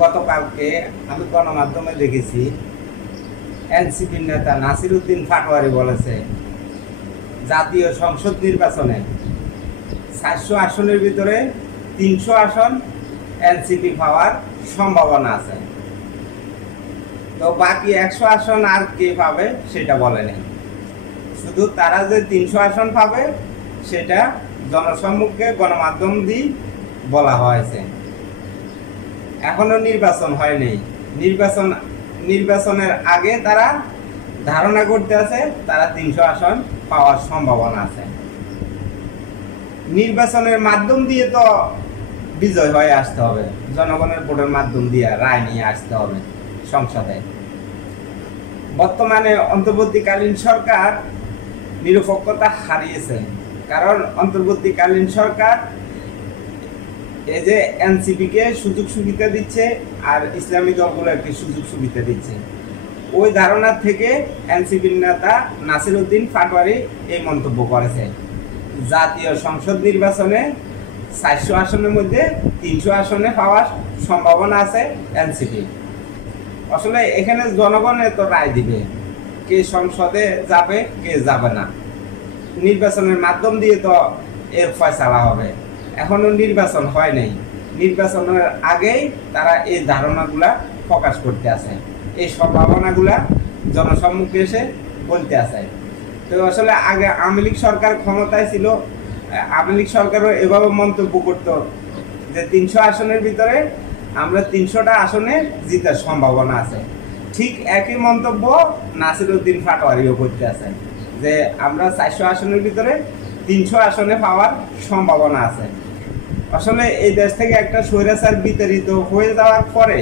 গতকালকে আমি গণমাধ্যমে দেখেছি এনসিপির নেতা নাসির উদ্দিন পাটোয়ারি বলেছে জাতীয় সংসদ নির্বাচনে 400 আসনের ভিতরে 300 আসন এনসিপি পাওয়ার সম্ভাবনা আছে। তো বাকি 100 আসন আর কে পাবে সেটা বলেনি, শুধু তারা যে 300 আসন পাবে সেটা জনসম্মুখে গণমাধ্যম দিয়ে বলা হয়েছে। এখনো নির্বাচন হয়নি, নির্বাচনের আগে তারা ধারণা করতে আছে তারা 300 আসন পাওয়ার সম্ভাবনা আছে। নির্বাচনের মাধ্যম দিয়ে তো বিজয় হয়ে আসতে হবে, জনগণের ভোটের মাধ্যম দিয়ে রায় নিয়ে আসতে হবে সংসদে। বর্তমানে অন্তর্বর্তীকালীন সরকার নিরপেক্ষতা হারিয়েছে, কারণ অন্তর্বর্তীকালীন সরকার এই যে এনসিপিকে সুযোগ সুবিধা দিচ্ছে আর ইসলামী দলগুলোকে সুযোগ সুবিধা দিচ্ছে। ওই ধারণা থেকে এনসিপির নেতা নাসির উদ্দিন পাটোয়ারি এই মন্তব্য করেছে, জাতীয় সংসদ নির্বাচনে 400 আসনের মধ্যে 300 আসনে পাওয়ার সম্ভাবনা আছে এনসিপি। আসলে এখানে জনগণের তো রায় দিবে কে সংসদে যাবে কে যাবে না, নির্বাচনের মাধ্যম দিয়ে তো এর ফয়সালা হবে। এখনো নির্বাচন হয় নাই, নির্বাচনের আগেই তারা এই ধারণাগুলা প্রকাশ করতে আছে, এই সম্ভাবনাগুলা জনসম্মুখে এসে বলতে আছে। তো আসলে আগে আওয়ামী লীগ সরকার ক্ষমতায় ছিল, আওয়ামী লীগ সরকারও এভাবে মন্তব্য করত যে 300 আসনের ভিতরে আমরা 300টা আসনে জিতার সম্ভাবনা আছে। ঠিক একই মন্তব্য নাসির উদ্দিন পাটোয়ারিও করতে আছে যে আমরা 400 আসনের ভিতরে 300 আসনে পাওয়ার সম্ভাবনা আছে। আসলে এই দেশ থেকে একটা স্বৈরাচার বিতাড়িত হয়ে যাওয়ার পরে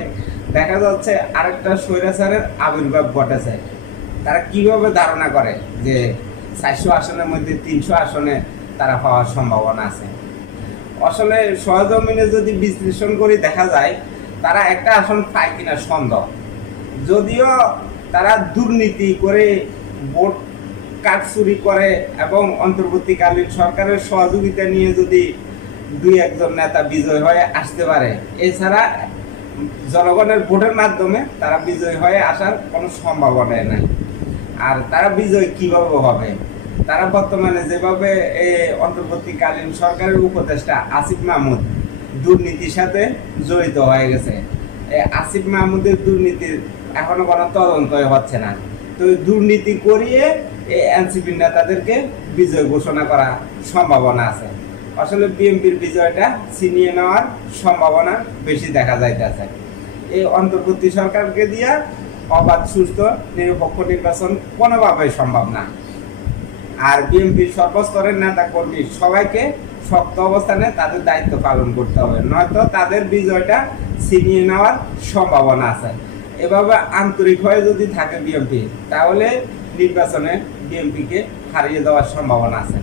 দেখা যাচ্ছে আরেকটা স্বৈরাচারের আবির্ভাব ঘটেছে। তারা কিভাবে ধারণা করে যে 400 আসনের মধ্যে 300 আসনে তারা পাওয়ার সম্ভাবনা আছে। আসলে সহজমিনে যদি বিশ্লেষণ করে দেখা যায় তারা একটা আসন পায় কিনা সন্দেহ। যদিও তারা দুর্নীতি করে ভোট কারচুরি করে এবং অন্তর্বর্তীকালীন সরকারের সহযোগিতা নিয়ে যদি 2-1 নেতা বিজয় হয়ে আসতে পারে, এছাড়া জনগণের ভোটের মাধ্যমে তারা বিজয় হয়ে আসার কোনো সম্ভাবনা নাই। আর তারা বিজয় কিভাবে হবে? তারা বর্তমানে যেভাবে অন্তর্বর্তীকালীন সরকারের উপদেষ্টা আসিফ মাহমুদ দুর্নীতির সাথে জড়িত হয়ে গেছে, আসিফ মাহমুদের দুর্নীতির এখনো কোনো তদন্ত হচ্ছে না। তো দুর্নীতি করিয়ে এই এনসিপির নেতাদেরকে বিজয় ঘোষণা করা সম্ভাবনা আছে। আসলে বিএনপির বিজয়টা ছিনিয়ে নেওয়ার সম্ভাবনা বেশি দেখা যাইতেছে। এই অন্তর্বর্তী সরকারকে দিয়া অবাধ সুস্থ নিরপেক্ষ নির্বাচন কোনোভাবেই সম্ভব না। আর বিএনপির সর্বস্তরের নেতা কর্মী সবাইকে শক্ত অবস্থানে তাদের দায়িত্ব পালন করতে হবে, নয়তো তাদের বিজয়টা ছিনিয়ে নেওয়ার সম্ভাবনা আছে। এভাবে আন্তরিক হয়ে যদি থাকে বিএনপি, তাহলে নির্বাচনে বিএনপিকে হারিয়ে দেওয়ার সম্ভাবনা আছে।